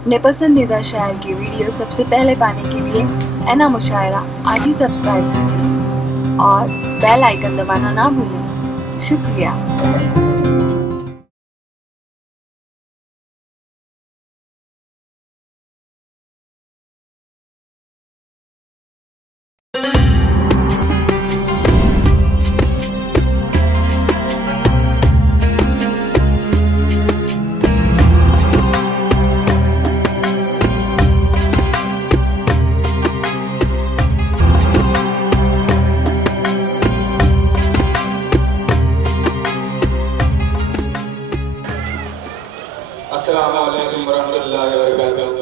अपने पसंदीदा शायर की वीडियो सबसे पहले पाने के लिए एना मुशायरा आज ही सब्सक्राइब कीजिए और बेल आइकन दबाना ना भूलें। शुक्रिया। अस्सलामु अलैकुम वरहमतुल्लाहि वबरकातुहू।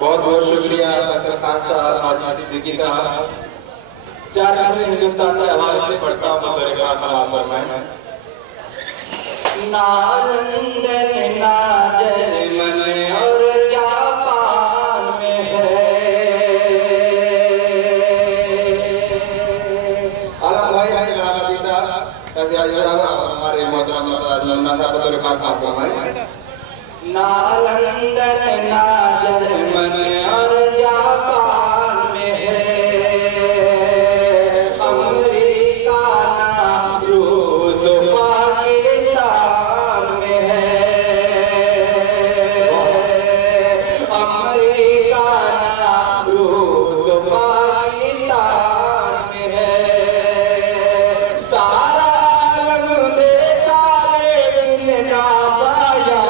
बहुत बहुत शुक्रिया फैसल खान साहब, हाजी सिद्दीकी साहब। 4 नस्ल हिंदुस्तान के हवाले से पढ़ता हूँ तो मेरे पास समाज फरमाएं। नालंदन ना जर्मन और जापान में है, आलम भाई सलामती साहब हमारे मोहतरम मुन्ना साहब बतौर खास फरमाएं। नालंदन ना जर्मन और जापान में है, अमेरिका ना रूस पाकिस्तान में है, अमेरिका ना रूस पाकिस्तान में है। सारा आलम देखा लेकिन ना पाया,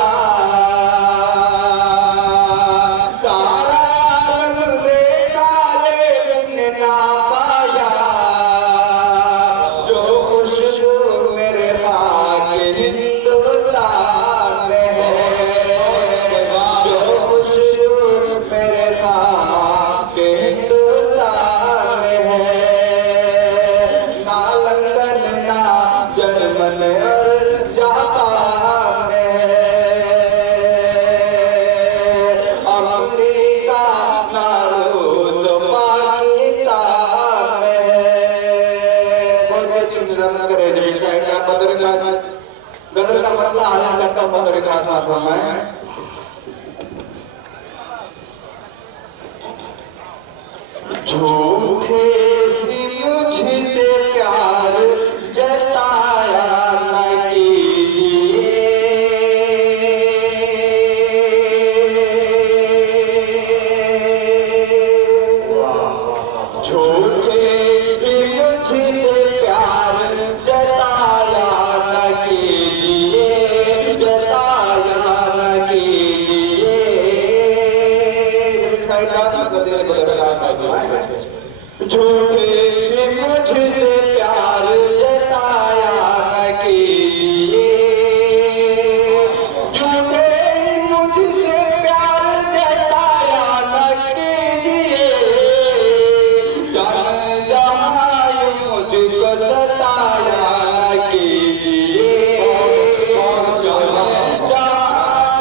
सारा आलम देखा लेकिन ना पाया, जो खुशबू मेरे खाक हिंदुस्तान में है, जो खुशबू मेरे खाक हिंदुस्तान में है। ना लंदन ना जर्मन और जापान में है, अमेरिका ना रूस पाकिस्तान में है। गदर का मतलब हाजिर करता हूँ बतौर खास फरमाएं। झूठे भी मुझसे प्यार जताया न कीजिए, झूठे भी मुझसे प्यार जताया न कीजिए, जताया न कीजिए। झूठे मुझसे प्यार जताया न कीजिए, झूठे मुझसे प्यार जताया न कीजिए। जान जहाँ मुझको सताया न कीजिए, जान जहाँ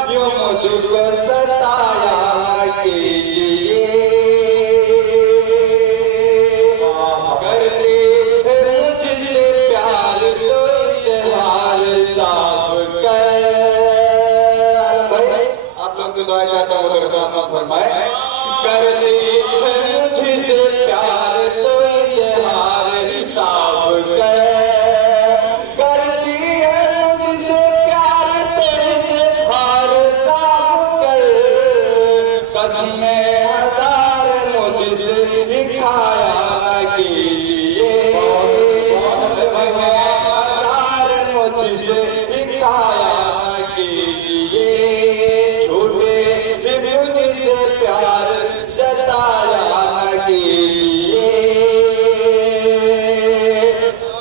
मुझको सताया न कीजिए। चाहता हूँ दरख्वास्त फरमाए। कर दी मुझसे प्यार तो ये हाल साफ कर, कर दी है मुझसे प्यार तो ये हाल साफ कर। कसम हजार मुझसे खाया न कीजिए, कसम हजार मुझसे खाया न कीजिए। प्यार जताया न कीजिए,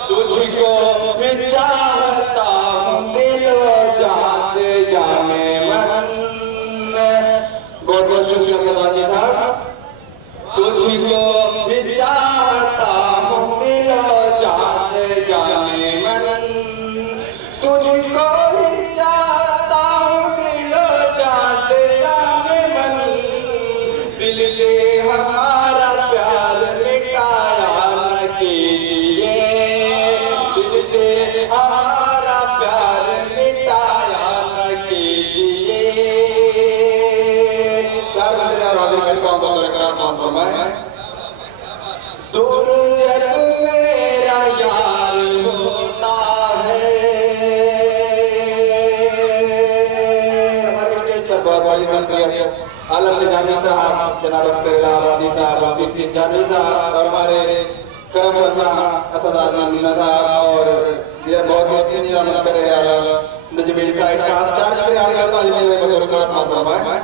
तुझको भी चाहता हूँ दिलो जान से जाने मन। बहुत बहुत शुक्रिया साहब। तुझको भी चाहता हूँ दिलो जान से जाने मन, तुझको भी चाहता हूँ दिलो जान से जाने मन। दिल से हमारा प्यार मिटाया न कीजिए, दिल से हमारा प्यार मिटाया न कीजिए। से मिलता हूँ मधुर का साथ फरमाए। दूर जब मेरा यार होता है, हमारे बहुत बड़ी शख्सियत आलम निजामी साहब, जनाब अख्तर आबादी साहब, आसिफ सिंह जानी साहब और हमारे करम वर्मा असद आजम मीना साहब और ये बहुत अच्छे निजामत कर रहे हैं नजमील साहिब साहब। चार आगे मधुर का साथ फरमाए।